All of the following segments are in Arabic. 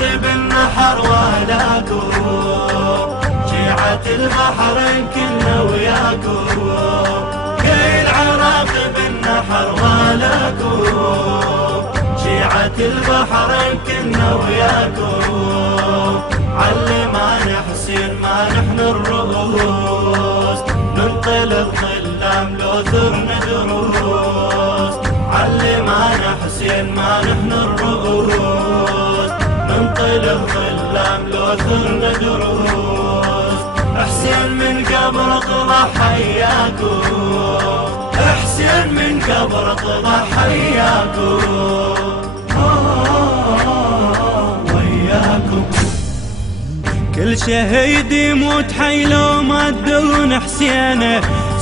العراق بالنحر ولاكم، شيعة البحرين كلنا وياكم، كل العراق بالنحر ولاكم، شيعة البحرين كلنا وياكم، علمنا حسين ما نحن الرؤوس، ننطلق ظلام لو ثرنا دروس، علمنا حسين ما نحن الرؤوس، ننطلق ظلام لو ثرنا دروس، حسين من قبر طلع حياكم، حسين من قبر طلع حياكم، وياكم. كل شهيد يموت حي لو ما تدون حسينه،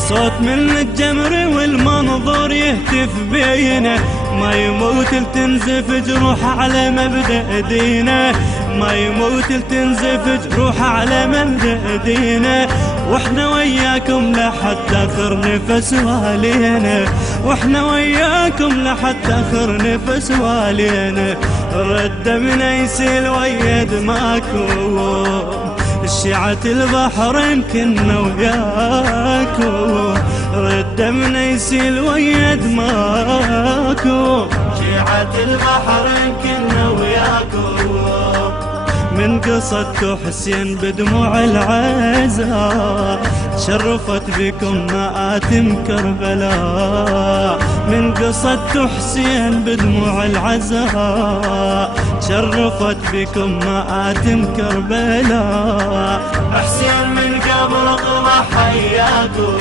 صوت من الجمر والمنظور يهتف بينه، ما يموت تنزف جروحه على مبدأ دينه، ما يموت تنزف جروحه على مبدأ دينه، واحنا وياكم لحد اخر نفس والينا، واحنا وياكم لحد اخر نفس والينا، رد من يسيل ويا دماكم، شيعة البحرين كنا وياكم، رد من يسيل ويا دماكم، شيعة البحرين كنا وياكم، من قصدت حسين بدموع العزاء، شرفت بكم مآتم كربلاء، من قصدت حسين بدموع العزاء، شرفت بكم مآتم كربلاء، حسين من قبر طلع حياكم،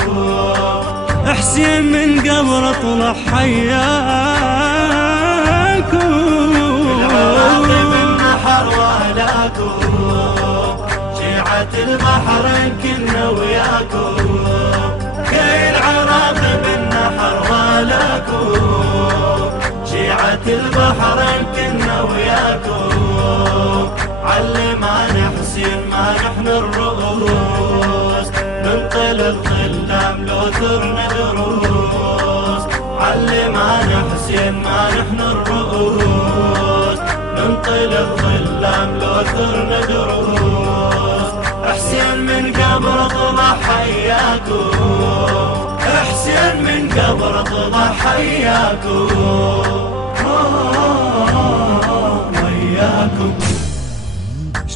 حسين من قبر طلع حياكم، العراق بالنحر ولاكم، شيعة البحرين كنا وياكم، كل العراق بالنحر ولاكم، شيعة البحرين كنا وياكم، علمنا حسين ما نحن الرؤوس، ننطلق ظلام لو ثرنا دروس، علمنا حسين ما نحن الرؤوس، ننطلق ظلام لو ثرنا دروس، حسين من قبر طلع حياكم، حسين من قبر طلع حياكم، وياكم.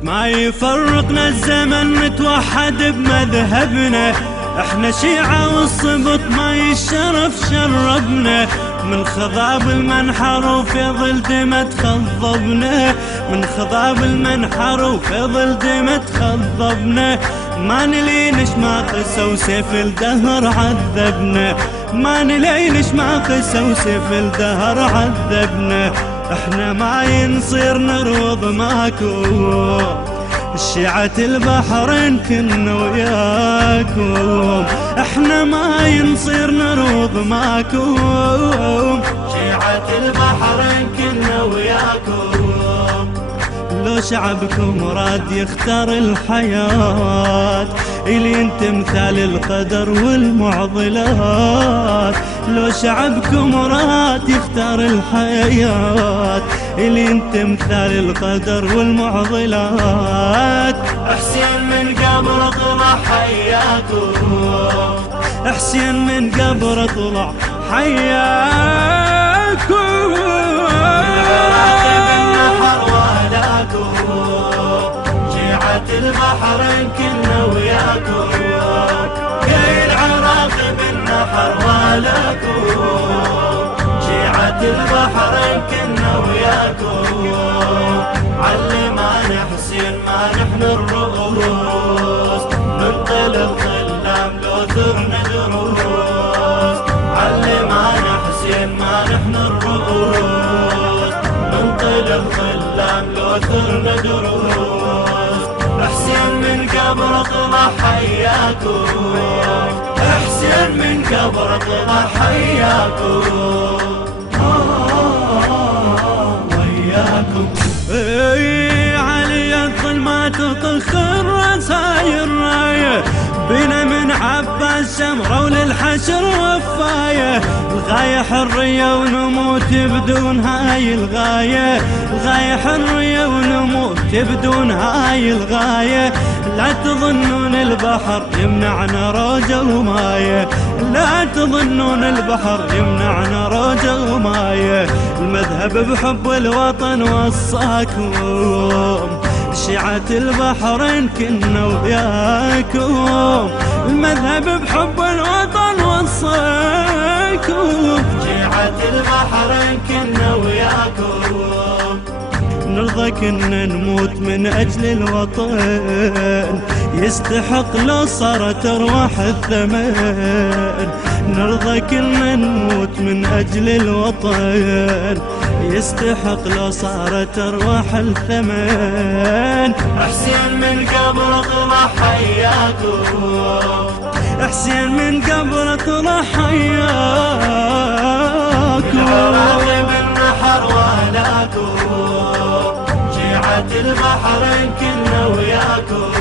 ما يفرقنا الزمن نتوحد بمذهبنا، احنا شيعة والصبط ما الشرف شربنا، من خضاب المنحر وفي دمة خضبنا، من خضاب المنحر وفي دمة خضبنا، ما نلينش ما قسى وسيف الدهر عذبنا، ما نلينش ما قسى وسيف الدهر عذبنا، احنا ما ينصير نروض ماكو، شيعة البحرين كنا وياكم، احنا ما ينصير نروض ماكو، شيعة البحرين كنا وياكم، لو شعبكم راد يختار الحياة، إلي انت مثال القدر والمعضلات، لو شعبكم راد يختار الحياة، إلي انت مثال القدر والمعضلات، حسين من قبر طلع حياكم، حسين من قبر طلع حياكم، العراق بالنحر ولاكم، شيعة البحرين كنا وياكم، كل العراق بالنحر ولاكم، شيعة البحرين كنا وياكم، علمنا حسين ما نحن الرؤوس، ننطلق ظلام لو ثرنا دروس، علمنا حسين ما نحن الرؤوس، ننطلق ظلام لو ثرنا دروس، حسين من قبر طلع حياكم، حسين من قبر طلع حياكم، وياكم. علي الظلمات تطخ الرساير رايه، بنا من عباس شمرة وللحشر وفاية، الغاية حرية ونموت بدون هاي الغاية، الغاية حرية ونموت بدون هاي الغاية. لا تظنون البحر يمنعنا روجة وماية، لا تظنون البحر يمنعنا روجة وماية. المذهب بحب الوطن وصاكم، شيعة البحرين كنا وياكم. المذهب بحب الوطن وصاكم، شيعة البحرين كنا وياكم. نرضى كنا نموت من أجل الوطن، يستحق لو صارت أرواح الثمن. نرضى كنا نموت من أجل الوطن، يستحق لو صارت أرواح الثمن. حسين من قبر طلع حياكم، حسين من قبر طلع حياكم. العراقي بالنحر وهلاكم، شيعة البحرين كنا وياكم.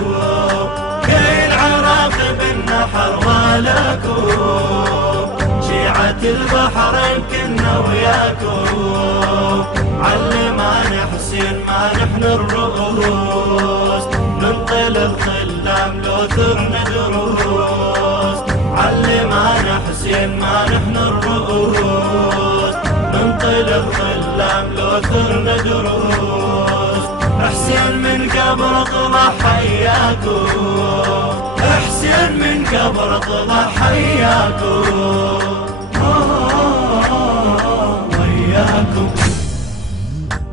كل عراقي بالنحر وهلاكم، شيعة البحرين كنا وياكم. علمانا حسين ما نحن الرؤوس، ننطلق خلام لو ثرنا دروس. علمانا حسين ما نحن الرؤوس، ننطلق خلام لو ثرنا دروس. حسين من قبر طلع حياكم، حسين من قبر طلع حياكم. وياكم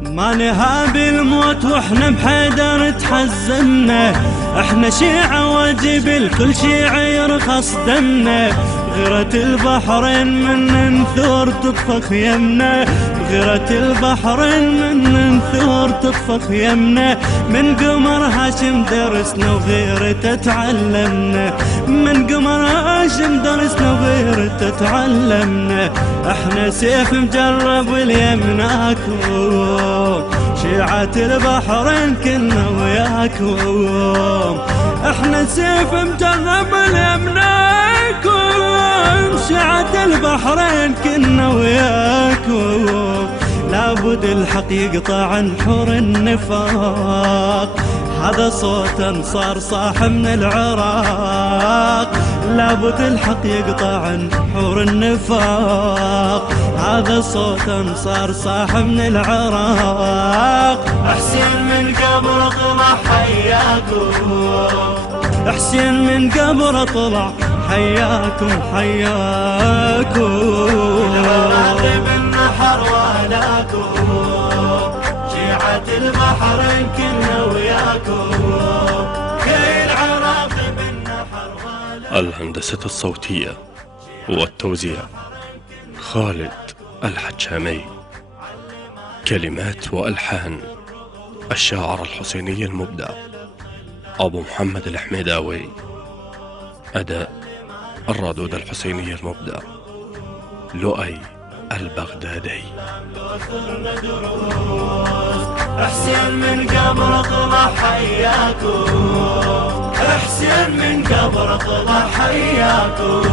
ما نهاب الموت واحنا بحيدر تحزمنا، احنا شيعة وجبل كل شيعة يرخص دمنا. غيرة البحرين من نثور تطفخ يمنا، غيرة البحرين من نثور تطفخ يمنا. من قمر هاشم درسنا وغيرته تعلمنا، من قمر هاشم درسنا وغيرته تعلمنا. احنا سيف مجرب واليمناكم، شيعة البحرين كنا وياكم. احنا سيف مجرب واليمناكم، شيعة البحرين كنا وياكم. لابد الحق يقطع عن حور النفاق، هذا صوت انصار صاح من العراق. لابد الحق يقطع عن حور النفاق، هذا صوت انصار صاح من العراق. حسين من قبر طلع حياكم، حسين من قبر طلع حياكم حياكم. العراقي بالنحر وهلاكم، شيعة البحرين كنا وياكم. كل عراقي بالنحر وهلاكم. الهندسة الصوتية والتوزيع خالد الحجامي. كلمات وألحان الشاعر الحسيني المبدع أبو محمد الحميداوي. أداء الرادود الحسيني المبدع لؤي البغدادي. حسين من قبر طلع حياكم، حسين من قبر طلع حياكم.